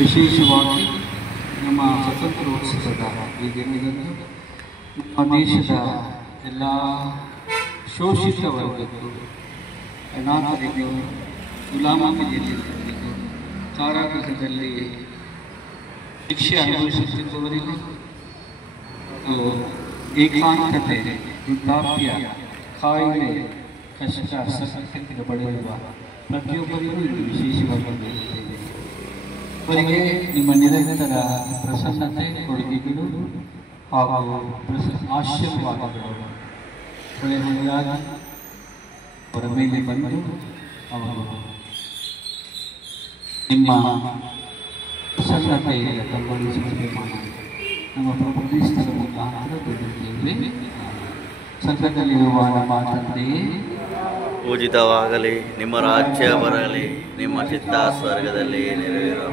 ವಿಶೇಷವಾಗಿ ನಮ್ಮ ಸ್ವತಂತ್ರೋತ್ಸವದ ಈ ದಿನದಂದು ನಮ್ಮ ದೇಶದ ಎಲ್ಲ ಶೋಷಿತ ವರ್ಗಕ್ಕೂ, ಅನಾಥರಿಗೂ, ಗುಲಾಮಗಿರಿಯಲ್ಲಿರುವವರಿಗೂ, ಕಾರಾಗೃಹದಲ್ಲಿ ಶಿಕ್ಷೆ ಅನುಭವಿಸುತ್ತಿರುವವರಿಗೂ, ಏಕಾಂತತೆ, ವೃದ್ಧಾಪ್ಯ, ಕಾಯಿಲೆ, ಕಷ್ಟ, ಸಂಕಟಕ್ಕೆ ಬಡವಿರುವ ಪ್ರತಿಯೊಬ್ಬರಿಗೂ ಇದು ವಿಶೇಷವಾಗಿ ಬರುತ್ತೇವೆ. ಅವರಿಗೆ ನಿಮ್ಮ ನಿರಂತರ ಪ್ರಸನ್ನತೆ, ಕೊಡುಗೆಗಳು ಹಾಗೂ ಆಶೀರ್ವಾದಗಳು ಒಳ್ಳೆಯದಾಗಿ ಅವರ ಮೇಲೆ ಬಂದು ಅವರು ನಿಮ್ಮ ಪ್ರಸನ್ನತೆಯಿಂದ ಕಂಗೊಳಿಸುವಂತೆ ಮಾಡಿ ನಮ್ಮ ಪ್ರಭು ಕ್ರಿಸ್ತರ ಮುಖಾಂತರ ಬೇಡುತ್ತೇವೆ. ಸ್ವರ್ಗದಲ್ಲಿರುವ ನಮ್ಮ ತಂದೆಯೇ, ಪೂಜಿತವಾಗಲಿ, ನಿಮ್ಮ ರಾಜ್ಯ ಬರಲಿ, ನಿಮ್ಮ ಚಿತ್ತ ಸ್ವರ್ಗದಲ್ಲಿ ನೆರವೇರಲಿ.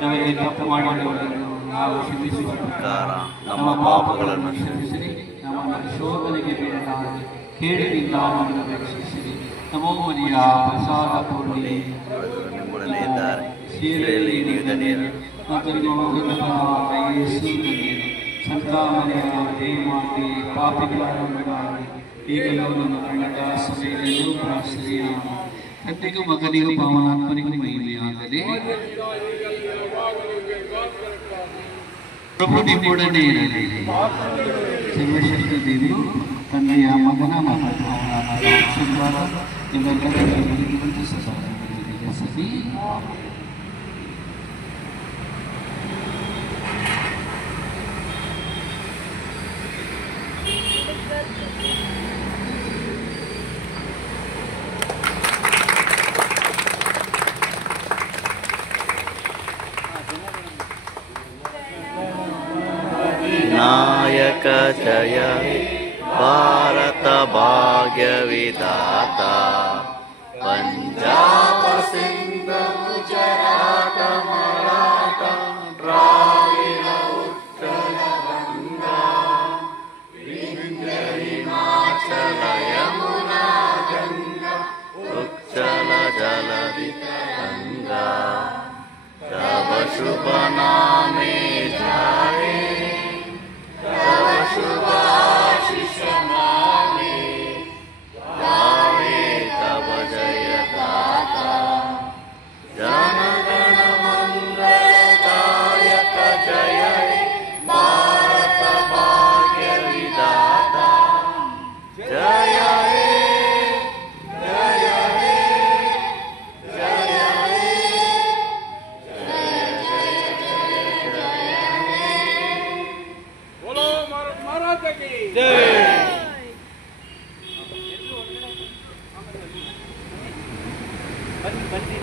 ನಮಗೆ ತಪ್ಪು ಮಾಡುವವರನ್ನು ನಾವು ಕ್ಷಮಿಸುವ ಪ್ರಕಾರ ನಮ್ಮ ಪಾಪಗಳನ್ನು ಕ್ಷಮಿಸಿರಿ, ನಮ್ಮನ್ನು ಶೋಧನೆಗೆ ಬೀಳಲಾರೆ, ಕೇಳಿನಿಂದ ನಮ್ಮನ್ನು ರಕ್ಷಿಸಿರಿ. ನಮೋ ಮನೆಯ ಪ್ರಸಾದ ಪೂರ್ಣಿ ನಿಮ್ಮೊಡನೆ ಇದ್ದಾರೆ, ಸೀರೆಯಲ್ಲಿ ನೀವು ಧನ್ಯರು. ಸಂತಾಮನೆಯ ದೇವಾದಿ ಪಾಪಿಗಳಾಗಿ ಈಗಲೂ ನಮ್ಮ ಮರಣದ ಸಮಯದಲ್ಲೂ ಪ್ರಾರ್ಥನೆಯ ತಂದೆಗೂ ಮಗನಿಗೂ ಭಾವನಾತ್ಮನಿಗೂ ಮಹಿಮೆಯಾಗಲಿ. ಪ್ರಭು ನಿಮ್ಮೊಡನೆ ಇರಲಿ. ಸರ್ವಶ್ರೇಷ್ಠ ದೇವರು ತಂದೆಯ ಮಗನ ಮತ್ತು ಭಾವನಾತ್ಮಕ ಆಶೀರ್ವಾದ ನಿಮ್ಮೆಲ್ಲರಿಗೂ ಸದಾ ಸತಿ. नायक जय भारत भाग्य विधाता, पंजाब सिंध गुजरात मराठा द्राविड उत्कल गंगा, विंध्य हिमाचल यमुना गंगा, उच्चल जलधि गंगा, तव शुभ नामे जाए, तव शुभ आशीष मांगे, गावे तव जय गाथा, जन गण मंगलदायक जय हे भारत भाग्य विधाता, जय हे, जय हे, जय हे, जय जय जय जय हे। बोलो महाराज की जय। बंदी